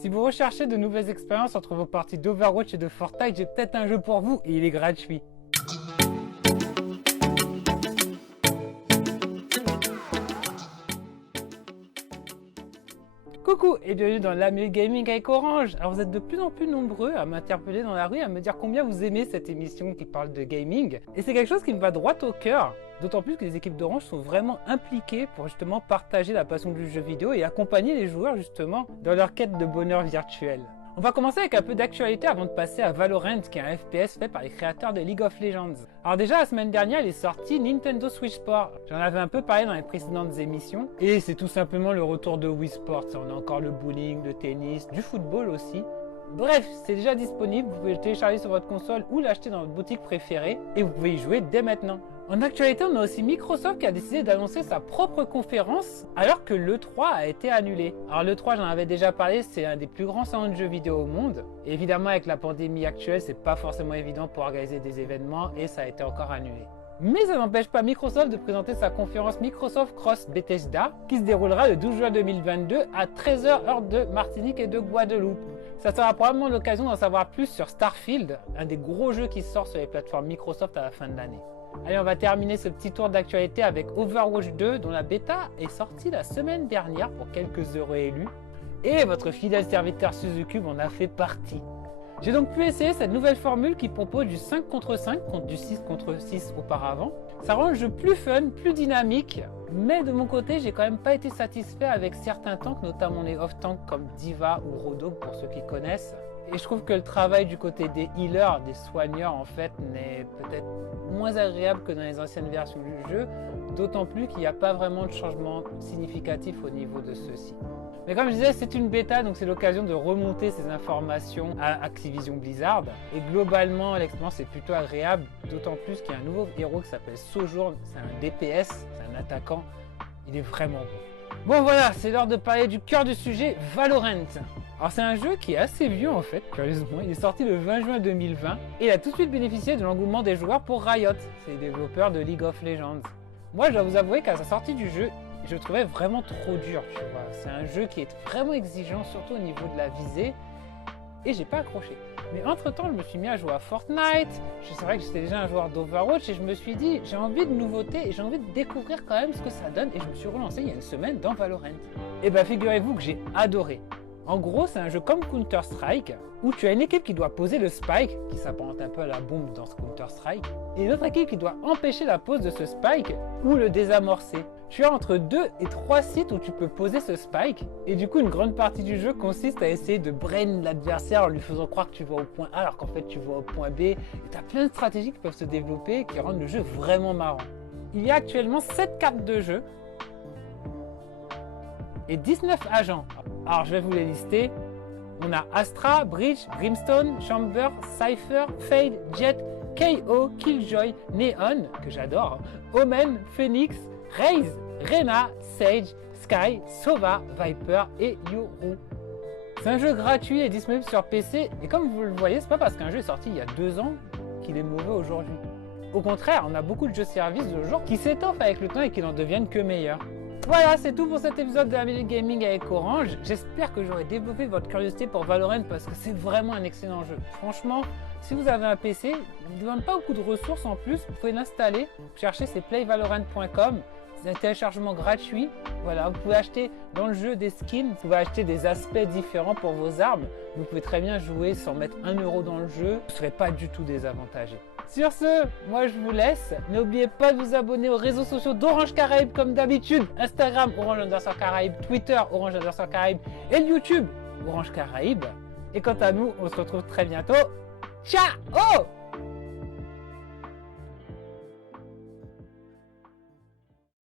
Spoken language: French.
Si vous recherchez de nouvelles expériences entre vos parties d'Overwatch et de Fortnite, j'ai peut-être un jeu pour vous et il est gratuit. Coucou et bienvenue dans l'Amel Gaming avec Orange. Alors vous êtes de plus en plus nombreux à m'interpeller dans la rue, à me dire combien vous aimez cette émission qui parle de gaming. Et c'est quelque chose qui me va droit au cœur, d'autant plus que les équipes d'Orange sont vraiment impliquées pour justement partager la passion du jeu vidéo et accompagner les joueurs justement dans leur quête de bonheur virtuel. On va commencer avec un peu d'actualité avant de passer à Valorant, qui est un FPS fait par les créateurs de League of Legends. Alors déjà, la semaine dernière, il est sorti Nintendo Switch Sport. J'en avais un peu parlé dans les précédentes émissions. Et c'est tout simplement le retour de Wii Sports. On a encore le bowling, le tennis, du football aussi. Bref, c'est déjà disponible, vous pouvez le télécharger sur votre console ou l'acheter dans votre boutique préférée et vous pouvez y jouer dès maintenant. En actualité, on a aussi Microsoft qui a décidé d'annoncer sa propre conférence alors que l'E3 a été annulé. Alors l'E3, j'en avais déjà parlé, c'est un des plus grands salons de jeux vidéo au monde. Et évidemment, avec la pandémie actuelle, c'est pas forcément évident pour organiser des événements et ça a été encore annulé. Mais ça n'empêche pas Microsoft de présenter sa conférence Microsoft Cross Bethesda qui se déroulera le 12 juin 2022 à 13h heure de Martinique et de Guadeloupe. Ça sera probablement l'occasion d'en savoir plus sur Starfield, un des gros jeux qui sort sur les plateformes Microsoft à la fin de l'année. Allez, on va terminer ce petit tour d'actualité avec Overwatch 2 dont la bêta est sortie la semaine dernière pour quelques heureux élus. Et votre fidèle serviteur Suzukube en a fait partie. J'ai donc pu essayer cette nouvelle formule qui propose du 5 contre 5 contre du 6 contre 6 auparavant. Ça rend le jeu plus fun, plus dynamique, mais de mon côté, j'ai quand même pas été satisfait avec certains tanks, notamment les off-tanks comme D.Va ou Roadhog pour ceux qui connaissent. Et je trouve que le travail du côté des healers, des soigneurs en fait, n'est peut-être moins agréable que dans les anciennes versions du jeu, d'autant plus qu'il n'y a pas vraiment de changement significatif au niveau de ceux-ci. Mais comme je disais, c'est une bêta, donc c'est l'occasion de remonter ces informations à Activision Blizzard. Et globalement, l'expérience est plutôt agréable, d'autant plus qu'il y a un nouveau héros qui s'appelle Sojourn, c'est un DPS, c'est un attaquant, il est vraiment bon. Bon voilà, c'est l'heure de parler du cœur du sujet, Valorant. Alors c'est un jeu qui est assez vieux en fait, curieusement, il est sorti le 20 juin 2020 et il a tout de suite bénéficié de l'engouement des joueurs pour Riot, c'est les développeurs de League of Legends. Moi je dois vous avouer qu'à sa sortie du jeu, je le trouvais vraiment trop dur, tu vois. C'est un jeu qui est vraiment exigeant, surtout au niveau de la visée, et j'ai pas accroché. Mais entre temps, je me suis mis à jouer à Fortnite, c'est vrai que j'étais déjà un joueur d'Overwatch, et je me suis dit, j'ai envie de nouveautés, et j'ai envie de découvrir quand même ce que ça donne, et je me suis relancé il y a une semaine dans Valorant. Et bah figurez-vous que j'ai adoré. En gros, c'est un jeu comme Counter-Strike, où tu as une équipe qui doit poser le spike, qui s'apparente un peu à la bombe dans ce Counter-Strike, et une autre équipe qui doit empêcher la pose de ce spike, ou le désamorcer. Tu as entre 2 et 3 sites où tu peux poser ce spike, et du coup une grande partie du jeu consiste à essayer de brain l'adversaire en lui faisant croire que tu vas au point A alors qu'en fait tu vas au point B, et tu as plein de stratégies qui peuvent se développer qui rendent le jeu vraiment marrant. Il y a actuellement 7 cartes de jeu, et 19 agents. Alors je vais vous les lister. On a Astra, Breach, Brimstone, Chamber, Cypher, Fade, Jet, KO, Killjoy, Neon, que j'adore, Omen, Phoenix, Raze, Reyna, Sage, Sky, Sova, Viper et Yoru. C'est un jeu gratuit et disponible sur PC et comme vous le voyez, c'est pas parce qu'un jeu est sorti il y a 2 ans qu'il est mauvais aujourd'hui. Au contraire, on a beaucoup de jeux-services de nos jours qui s'étoffent avec le temps et qui n'en deviennent que meilleurs. Voilà, c'est tout pour cet épisode de Amel Gaming avec Orange. J'espère que j'aurai développé votre curiosité pour Valorant parce que c'est vraiment un excellent jeu. Franchement, si vous avez un PC, il ne demande pas beaucoup de ressources en plus. Vous pouvez l'installer, cherchez c'est playvalorant.com. C'est un téléchargement gratuit. Voilà, vous pouvez acheter dans le jeu des skins, vous pouvez acheter des aspects différents pour vos armes. Vous pouvez très bien jouer sans mettre 1 euro dans le jeu. Vous ne serez pas du tout désavantagé. Sur ce, moi je vous laisse. N'oubliez pas de vous abonner aux réseaux sociaux d'Orange Caraïbes comme d'habitude. Instagram, Orange_Caraïbes, Twitter, Orange_Caraïbes et YouTube, Orange Caraïbes. Et quant à nous, on se retrouve très bientôt. Ciao!